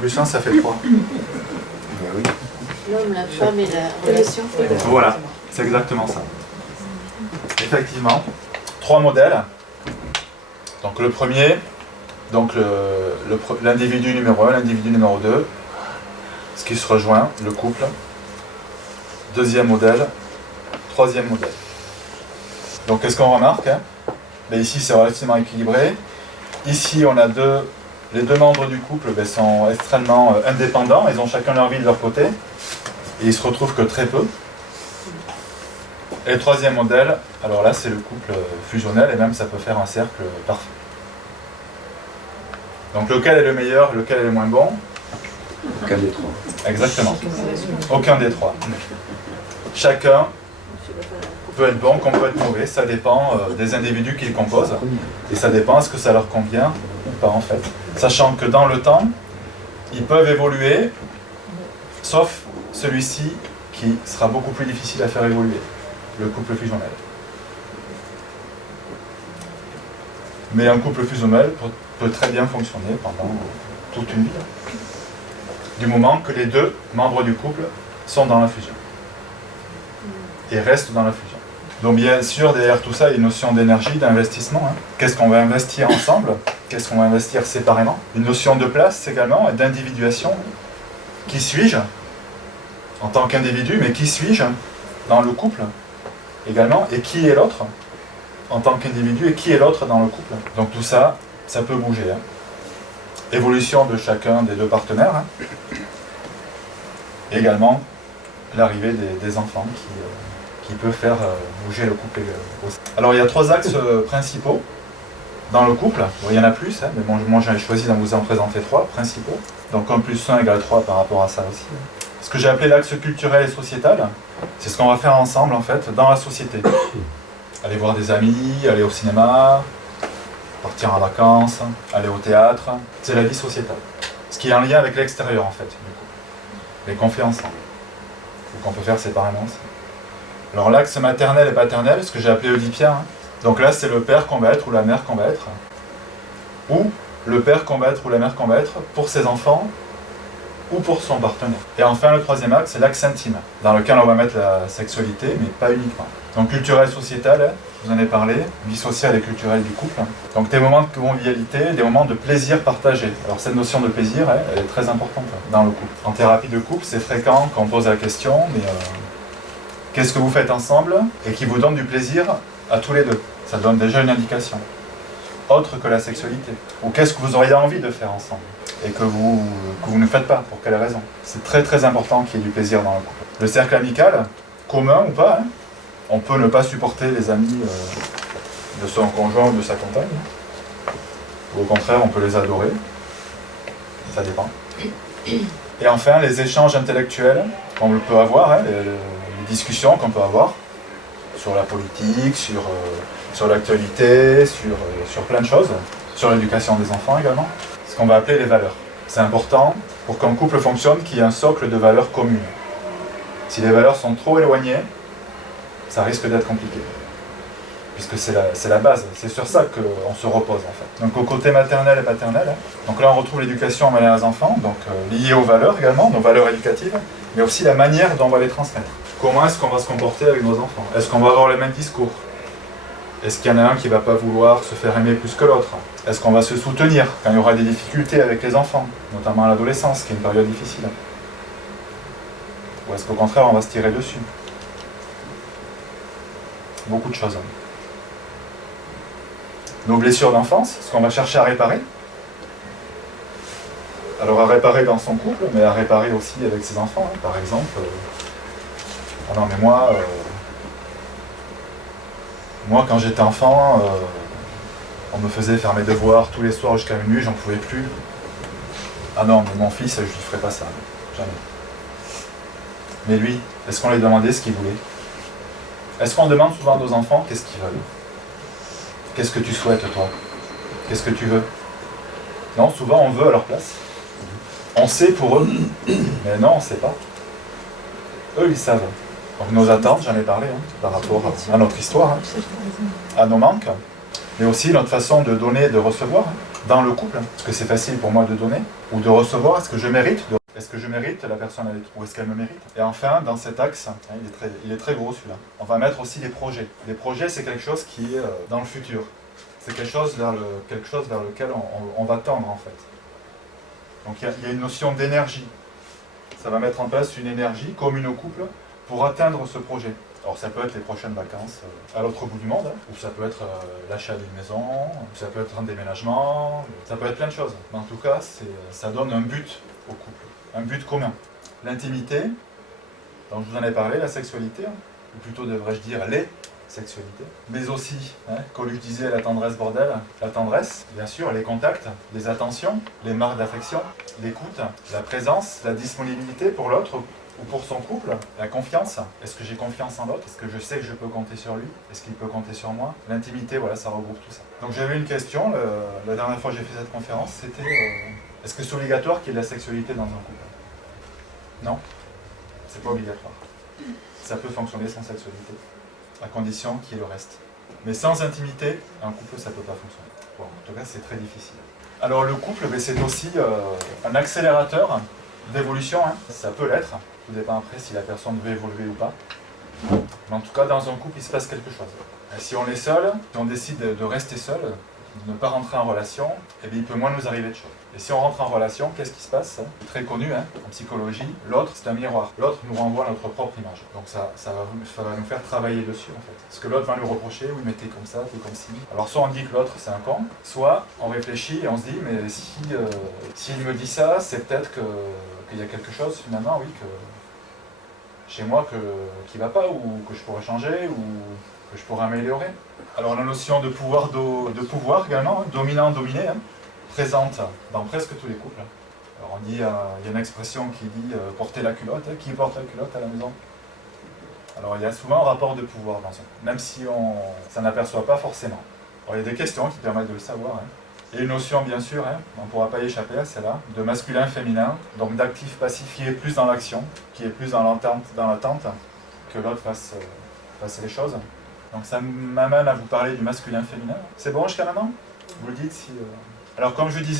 Plus 1, ça fait 3. Oui. L'homme, la femme et la relation. Voilà, c'est exactement ça. Effectivement, 3 modèles. Donc le premier, donc l'individu numéro 1, l'individu numéro 2, ce qui se rejoint, le couple. Deuxième modèle, troisième modèle. Donc qu'est-ce qu'on remarque, hein? Ben, ici c'est relativement équilibré. Ici on a les deux membres du couple sont extrêmement indépendants, ils ont chacun leur vie de leur côté, et ils se retrouvent que très peu. Et le troisième modèle, alors là c'est le couple fusionnel, et même ça peut faire un cercle parfait. Donc lequel est le meilleur, lequel est le moins bon? Aucun des trois. Exactement. Aucun des trois. Chacun peut être bon comme peut être mauvais, ça dépend des individus qui le composent, et ça dépend est-ce que ça leur convient ou pas en fait. Sachant que dans le temps, ils peuvent évoluer, sauf celui-ci qui sera beaucoup plus difficile à faire évoluer, le couple fusionnel. Mais un couple fusionnel peut très bien fonctionner pendant toute une vie, du moment que les deux membres du couple sont dans la fusion et restent dans la fusion. Donc bien sûr, derrière tout ça, il y a une notion d'énergie, d'investissement. Hein. Qu'est-ce qu'on va investir ensemble? Qu'est-ce qu'on va investir séparément? Une notion de place également, et d'individuation. Qui suis-je en tant qu'individu, mais qui suis-je dans le couple également? Et qui est l'autre en tant qu'individu, et qui est l'autre dans le couple? Donc tout ça, ça peut bouger. Hein. Évolution de chacun des deux partenaires. Hein. Également, l'arrivée des enfants qui peut faire bouger le couple aussi. Alors il y a 3 axes principaux dans le couple. Bon, il y en a plus, hein, mais bon, moi j'ai choisi d'en vous en présenter 3 principaux. Donc 1 plus 1 égale 3 par rapport à ça aussi. Ce que j'ai appelé l'axe culturel et sociétal, c'est ce qu'on va faire ensemble en fait dans la société. Aller voir des amis, aller au cinéma, partir en vacances, aller au théâtre. C'est la vie sociétale. Ce qui est en lien avec l'extérieur en fait, du couple. Mais qu'on fait ensemble. Ou qu'on peut faire séparément aussi. Alors l'axe maternel et paternel, ce que j'ai appelé Oedipien. Hein. Donc là, c'est le père qu'on va être ou la mère qu'on va être. Ou le père qu'on va être ou la mère qu'on va être pour ses enfants ou pour son partenaire. Et enfin, le troisième axe, c'est l'axe intime, dans lequel on va mettre la sexualité, mais pas uniquement. Donc culturel, sociétal, vous en avez parlé, vie sociale et culturelle du couple. Donc des moments de convivialité, des moments de plaisir partagé. Alors cette notion de plaisir, elle est très importante dans le couple. En thérapie de couple, c'est fréquent qu'on pose la question, mais qu'est-ce que vous faites ensemble et qui vous donne du plaisir à tous les deux? Ça donne déjà une indication, autre que la sexualité. Ou qu'est-ce que vous auriez envie de faire ensemble et que vous ne faites pas, pour quelle raison? C'est très très important qu'il y ait du plaisir dans le couple. Le cercle amical, commun ou pas, hein, on peut ne pas supporter les amis de son conjoint ou de sa compagne. Ou au contraire, on peut les adorer. Ça dépend. Et enfin, les échanges intellectuels qu'on peut avoir, hein, les discussions qu'on peut avoir sur la politique, sur l'actualité, sur plein de choses, sur l'éducation des enfants également, ce qu'on va appeler les valeurs. C'est important pour qu'un couple fonctionne qu'il y ait un socle de valeurs communes. Si les valeurs sont trop éloignées, ça risque d'être compliqué, puisque c'est la base, c'est sur ça qu'on se repose en fait. Donc au côté maternel et paternel, hein. Donc là on retrouve l'éducation envers les enfants, donc liée aux valeurs également, nos valeurs éducatives, mais aussi la manière dont on va les transmettre. Comment est-ce qu'on va se comporter avec nos enfants? Est-ce qu'on va avoir les mêmes discours? Est-ce qu'il y en a un qui ne va pas vouloir se faire aimer plus que l'autre? Est-ce qu'on va se soutenir quand il y aura des difficultés avec les enfants, notamment à l'adolescence, qui est une période difficile? Ou est-ce qu'au contraire on va se tirer dessus? Beaucoup de choses. Nos blessures d'enfance, ce qu'on va chercher à réparer. Alors à réparer dans son couple, mais à réparer aussi avec ses enfants. Hein. Par exemple, ah non mais moi quand j'étais enfant, on me faisait faire mes devoirs tous les soirs jusqu'à minuit, j'en pouvais plus. Ah non, mais mon fils, je lui ferai pas ça. Jamais. Mais lui, est-ce qu'on lui demandait ce qu'il voulait? Est-ce qu'on demande souvent à nos enfants qu'est-ce qu'ils veulent? Qu'est-ce que tu souhaites toi? Qu'est-ce que tu veux? Non, souvent on veut à leur place. On sait pour eux, mais non, on ne sait pas. Eux, ils savent. Donc nos attentes, j'en ai parlé, hein, par rapport à notre histoire, hein, à nos manques, mais aussi notre façon de donner et de recevoir. Hein. dans le couple, est-ce que c'est facile pour moi de donner ou de recevoir? Est-ce que je mérite Est-ce que je mérite la personne ou est-ce qu'elle me mérite? Et enfin, dans cet axe, il est très gros celui-là, on va mettre aussi des projets. Les projets, c'est quelque chose qui est dans le futur. C'est quelque chose vers lequel on va tendre en fait. Donc il y a une notion d'énergie. Ça va mettre en place une énergie commune au couple pour atteindre ce projet. Alors ça peut être les prochaines vacances à l'autre bout du monde, hein, ou ça peut être l'achat d'une maison, ou ça peut être un déménagement, ça peut être plein de choses. Mais en tout cas, ça donne un but au couple, un but commun. L'intimité, dont je vous en ai parlé, la sexualité, hein, ou plutôt devrais-je dire les sexualités, mais aussi, hein, Coluche disait la tendresse bordel, la tendresse, bien sûr, les contacts, les attentions, les marques d'affection, l'écoute, la présence, la disponibilité pour l'autre, ou pour son couple, la confiance. Est-ce que j'ai confiance en l'autre? Est-ce que je sais que je peux compter sur lui? Est-ce qu'il peut compter sur moi? L'intimité, voilà, ça regroupe tout ça. Donc j'avais une question, la dernière fois que j'ai fait cette conférence, c'était est-ce que c'est obligatoire qu'il y ait de la sexualité dans un couple? Non, c'est pas obligatoire. Ça peut fonctionner sans sexualité, à condition qu'il y ait le reste. Mais sans intimité, un couple, ça peut pas fonctionner. Bon, en tout cas, c'est très difficile. Alors le couple, c'est aussi un accélérateur d'évolution, hein. Ça peut l'être. Tout dépend après si la personne veut évoluer ou pas. Mais en tout cas, dans un couple, il se passe quelque chose. Et si on est seul, si on décide de rester seul, de ne pas rentrer en relation, eh bien, il peut moins nous arriver de choses. Et si on rentre en relation, qu'est-ce qui se passe? C'est très connu hein, en psychologie, l'autre c'est un miroir. L'autre nous renvoie notre propre image. Donc ça va nous faire travailler dessus en fait. Parce que l'autre va nous reprocher, oui mais t'es comme ça, t'es comme ci. Alors soit on dit que l'autre c'est un con, soit on réfléchit et on se dit mais si il me dit ça, c'est peut-être qu'il y a quelque chose finalement, oui, que chez moi qui va pas, ou que je pourrais changer, ou que je pourrais améliorer. Alors la notion de pouvoir également, hein, dominant-dominé, hein, présente dans presque tous les couples. Alors on dit, il y a une expression qui dit porter la culotte, hein, qui porte la culotte à la maison? Alors il y a souvent un rapport de pouvoir dans ça, même si on s'en aperçoit pas forcément. Alors il y a des questions qui permettent de le savoir. Hein. Et une notion bien sûr, hein, on ne pourra pas y échapper à celle-là, de masculin-féminin, donc d'actif-passif qui est plus dans l'action, qui est plus dans l'attente, que l'autre fasse les choses. Donc ça m'amène à vous parler du masculin-féminin. C'est bon jusqu'à maintenant? Vous le dites si... Alors comme je disais,